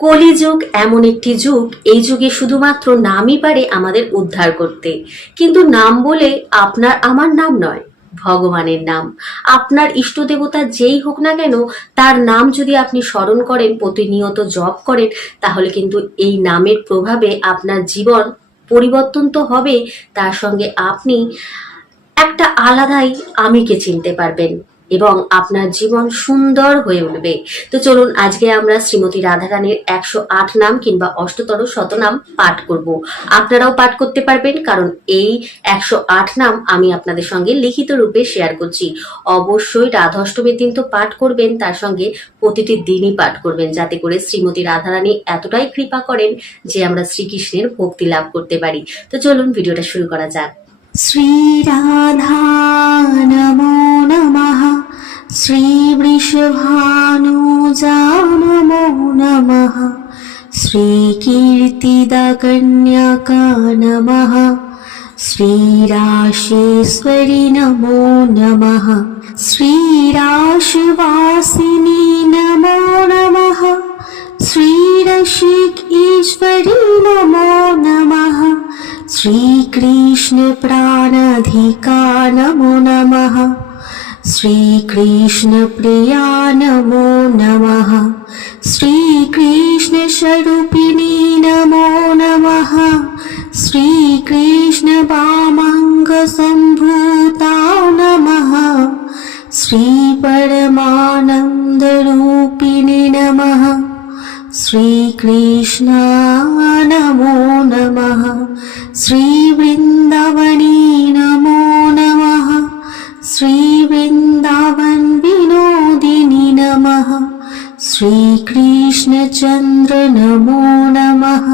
কলিযুগ এমন একটি যুগ, এই যুগে শুধুমাত্র নামই পারে আমাদের উদ্ধার করতে। কিন্তু নাম বলে আপনার আমার নাম নয়, ভগবানের নাম। আপনার ইষ্ট দেবতা যেই হোক না কেন, তার নাম যদি আপনি স্মরণ করেন, প্রতিনিয়ত জপ করেন, তাহলে কিন্তু এই নামের প্রভাবে আপনার জীবন পরিবর্তন তো হবে, তার সঙ্গে আপনি একটা আলাদাই আমিকে চিনতে পারবেন এবং আপনার জীবন সুন্দর হয়ে উঠবে। তো চলুন আজকে আমরা শ্রীমতী রাধারানীর 108 নাম কিংবা অষ্টতর শতনাম পাঠ করব। আপনারাও পাঠ করতে পারবেন, কারণ এই 108 নাম আমি আপনাদের সঙ্গে লিখিত রূপে শেয়ার করছি। অবশ্যই রাধাষ্টমীর দিন তো পাঠ করবেন, তার সঙ্গে প্রতিটি দিনই পাঠ করবেন, যাতে করে শ্রীমতী রাধারানী এতটাই কৃপা করেন যে আমরা শ্রীকৃষ্ণের ভক্তি লাভ করতে পারি। তো চলুন ভিডিওটা শুরু করা যাক। श्री राधा नमो नमः। श्री वृषभानुजा नमो नमः। श्री कीर्तिदकन्यका नमः। श्री राशेश्वरी नमो नमः। श्री राशवासिनी नमो नमः। श्री रसिक ईश्वरी नमो नमः। श्री कृष्ण प्राणाधिका नमो नमः। श्री कृष्ण प्रिया नमो नमः। श्री कृष्ण स्वरूपिणी नमो नमः। श्री कृष्ण वामंग संभूता नमः। श्री परमानंद रूपिणी नमः। श्री कृष्ण नमो नमः। श्री वृंदावनी नमो नमः। श्री वृंदावन विनोदिनी नमः। श्री कृष्ण चंद्र नमो नमः।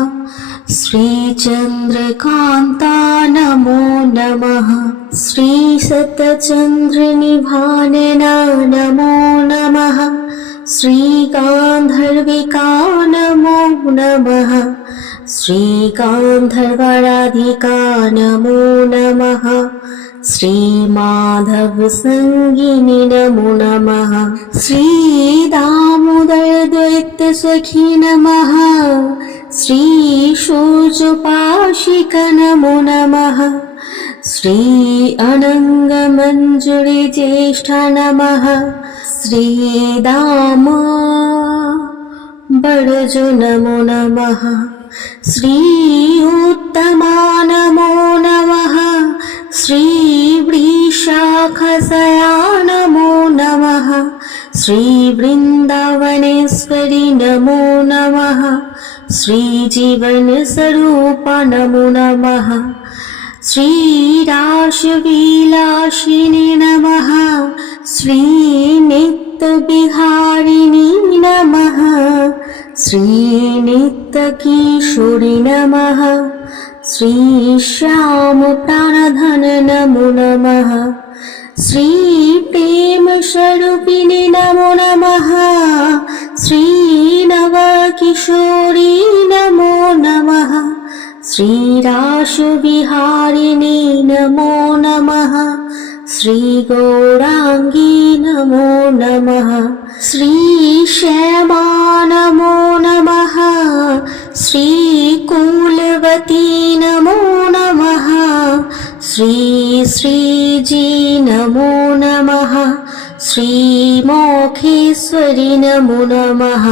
श्री चंद्रकांता नमो नमः। श्री सतचंद्र निभानना नमो नमः। श्री गांधर्विका नमो नमः। श्री गांधर्वराधिका नमो नमः। श्री माधव संगिनी नमो नमः। श्री दामोदर द्वैत सखी नमः। श्री शूर्जपाशिक नमो नमः। श्री अनंग मंजुरी ज्येष्ठा नमः। श्री दाम बड़जो नमो नमः। श्री उत्तमा नमो नमः। श्री वृषाखसया नमो नमः। श्री वृंदावनेश्वरी नमो नमः। श्री जीवन स्वरूप नमो नमः। श्री रासविलासिनी नमः। श्री नित्य विहारिणी नमः। श्री नित्य किशोरी नमः। श्री श्याम प्राणधन नमो नमः। श्री प्रेम स्वरूपिणी नमो नमः। श्री नव किशोरी नमो नमः। श्री रासविहारिणी नमो नमः। श्री गौरांगी नमो नमः। श्री श्यामा नमो नमः। श्री कुलवती नमो नमः। श्री श्रीजी नमो नमः। श्री मोखेश्वरी नमो नमः।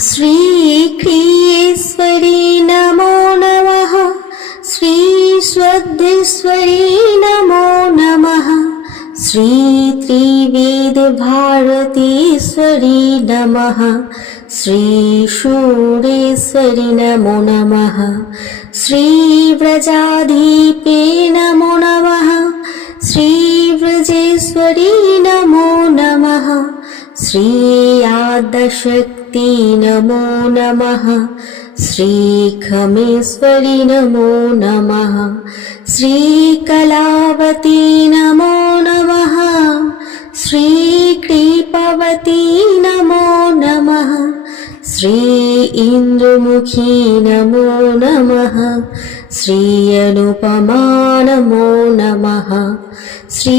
श्री क्रियेश्वरी नमो नमः। श्री स्वद्धेश्वरी नमो नमः। श्री त्रिवेद भारतीश्वरी नमः। श्री शूरेश्वरी नमो नमः। श्री व्रजाधिपे नमो नमः। श्री व्रजेश्वरी नमो नमः। श्री आद्यशक्ति नमो नमः। श्री खमेश्वरी नमो नमः। श्री कलावती नमो नमः। श्री कृपावती नमो नमः। श्री इंद्रमुखी नमो नमः। श्री अनुपमा नमो नमः। श्री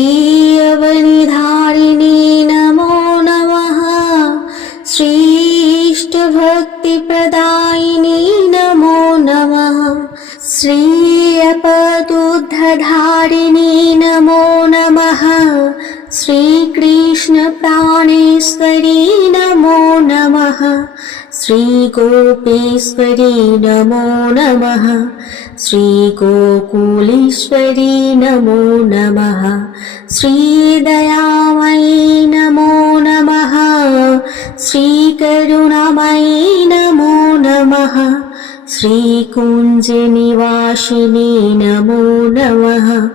अवनिधारिणी नमो नमः। श्री इष्टभक्तिप्रदायिनी प्रदायिनी नमो नमः। श्रीयपदुद्धधारिणी नमो नमः। श्रीकृष्णप्राणेश्वरी नमो नमः। श्रीगोपेश्वरी नमो नमः। श्रीगोकुलेश्वरी नमो नमः। श्रीदयामयी नमो नमः। श्रीकरुणामयी नमो नमः। श्रीकुञ्जनिवासिनी नमो नमः।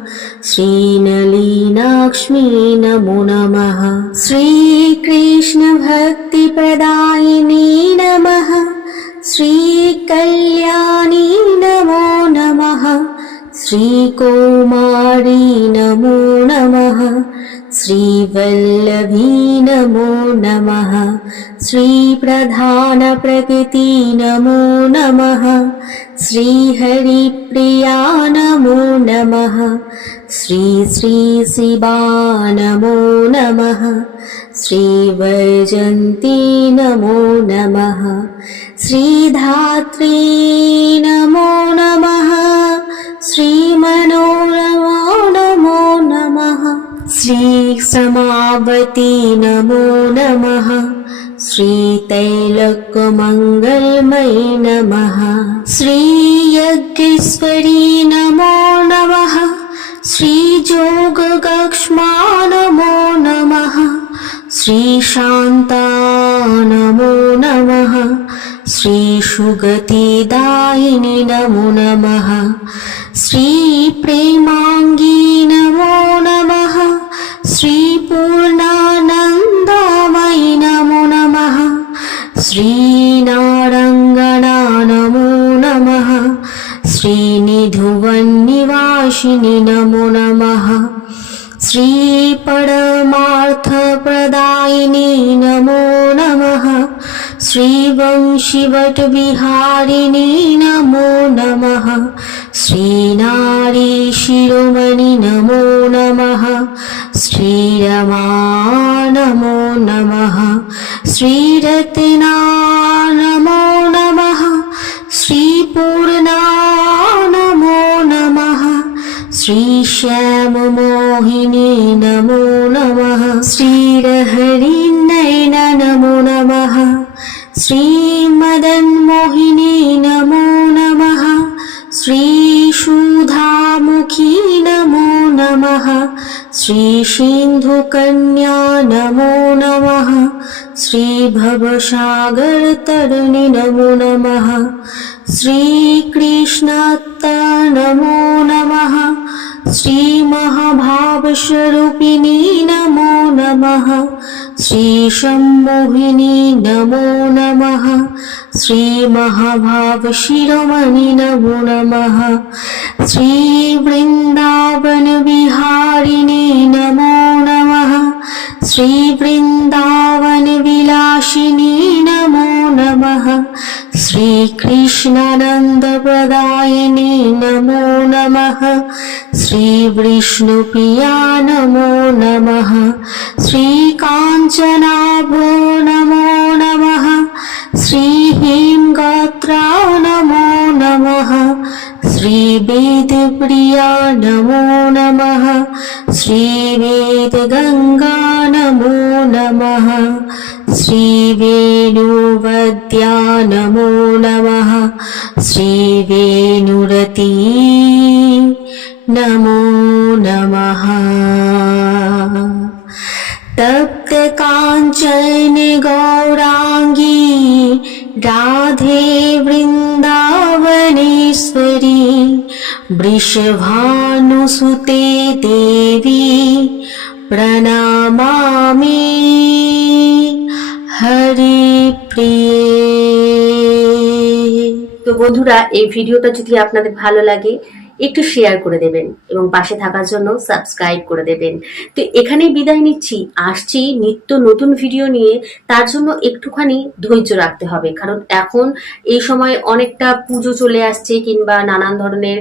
श्रीनलिनाक्ष्मी नमो नमः। श्रीकृष्णभक्तिप्रदायिनी नमः। श्रीकल्याणी नमो नमः। श्रीकौमारी नमो नमः। श्रीवल्लभी नमो नमः। श्रीप्रधानप्रकृति नमो नमः। श्रीहरिप्रिया नमो नमः। श्री शिवा नमो नमः। श्रीवैजयन्ती नमो नमः। श्रीधात्री नमो नमः। श्रीमनोरमा नमो नमः। श्रीसमावती नमो नमः। श्रीतैलकमङ्गलमयी नमः। श्रीयज्ञेश्वरी नमो नमः। श्रीयोगगक्ष्मा नमो नमः। श्रीशान्ता नमो नमः। श्रीसुगतिदायिनी नमो नमः। श्रीप्रेमाङ्गी नमो नमः। श्रीपूर्णानन्दमयी नमो नमः। श्रीनारायणा नमो नमः। श्रीनिधुवननिवासिनी नमो नमः। श्रीपरमार्थप्रदायिनी नमो नमः। श्रीवंशीवटविहारिणी नमो नमः। श्रीनारी शिरोमणि नमो नमः। श्रीरमा नमो नमः। श्रीरत्ना नमो नमः। श्रीपूर्णा नमो नमः। श्रीश्याममोहिनी नमो नमः। श्रीरहरिनयन नमो नमः। श्रीमदनमोहिनी नमो नमः। श्रीशुधामुखी नमो नमः। श्रीसिन्धुकन्या नमो नमः। श्रीभवसागरतरुणी नमो नमः। श्रीकृष्णत्ता नमो नमः। श्रीमहाभावस्वरूपिणी नमो नमः। श्रीसम्मोहिनी नमो नमः। श्रीमहाभावशिरोमणि नमो नमः। श्रीवृन्दावनविहारिणी नमो नमः। श्रीवृन्दावनविलासिनी नमो नमः। श्रीकृष्णानन्दप्रदायिनी नमो नमः। श्रीविष्णुप्रिया नमो नमः। श्रीकाञ्चनाभो नमो नमः। श्रीहेमगात्रा नमो नमः। श्रीवेदप्रिया नमो नमः। श्रीवेदगङ्गा नमो नमः। श्रीवेणुवद्या नमो नमः। श्रीवेणुरती नमो नमः। तप्तकाञ्चन गौराङ्गी राधे वृन्दावनेश्वरी वृषभानुसुते देवी प्रणमामि हरिप्रिये। তো বন্ধুরা, এই ভিডিওটা যদি আপনাদের ভালো লাগে একটু শেয়ার করে দেবেন এবং পাশে থাকার জন্য সাবস্ক্রাইব করে দেবেন। তো এখানেই বিদায় নিচ্ছি, আসছি নিত্য নতুন ভিডিও নিয়ে। তার জন্য একটুখানি ধৈর্য রাখতে হবে, কারণ এখন এই সময় অনেকটা পুজো চলে আসছে কিংবা নানান ধরনের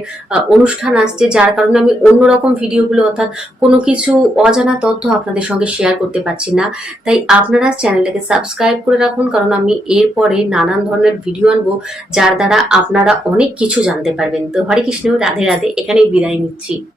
অনুষ্ঠান আসছে, যার কারণে আমি অন্যরকম ভিডিওগুলো অর্থাৎ কোনো কিছু অজানা তথ্য আপনাদের সঙ্গে শেয়ার করতে পারছি না। তাই আপনারা চ্যানেলটাকে সাবস্ক্রাইব করে রাখুন, কারণ আমি এরপরে নানান ধরনের ভিডিও আনবো যার দ্বারা আপনারা অনেক কিছু জানতে পারবেন। তো হরে কৃষ্ণ, রাধে রাধে, এখানেই বিদায় নিচ্ছি।